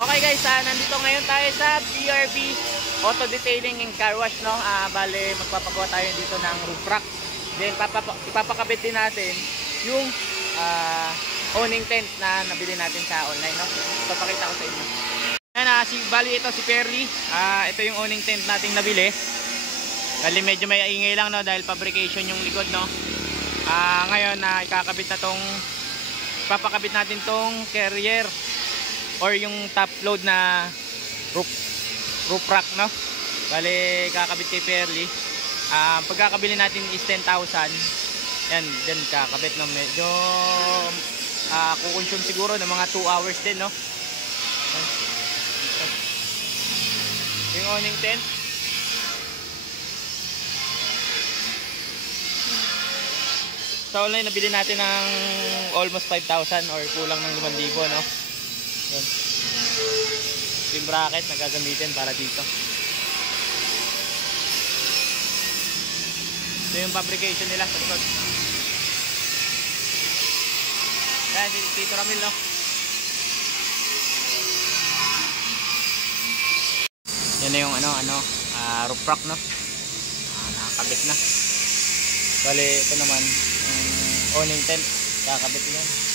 Okay guys, nandito ngayon tayo sa BRB Auto Detailing and Car Wash, no? Bale, magpapagawa tayo dito ng roof rack. Then ipapakabit din natin yung awning tent na nabili natin sa online, no? Ipapakita ko sa inyo. Ayan, bali ito si Perry. Ito yung awning tent nating nabili. Bali medyo may ingay lang, no, dahil fabrication yung likod, no. Ngayon ipapakabit natin tong carrier or yung top load na roof rack, no. Bale kakabit kay Perly. Pagkakabili natin is 10,000. Yan, then kakabit, no. Medyo kukonsume siguro ng mga 2 hours din, no. Yung awning tent. Sa online nabili natin ng almost 5,000 or kulang ng 5,000, no. Yan. Yung bracket na gagamitin para dito. Ito yung fabrication nila sa likod. Yan, si Tito Ramil, no. Yan na yung roof rack, no. Nakakabit na. Bale ito naman awning tent, kakabit yan.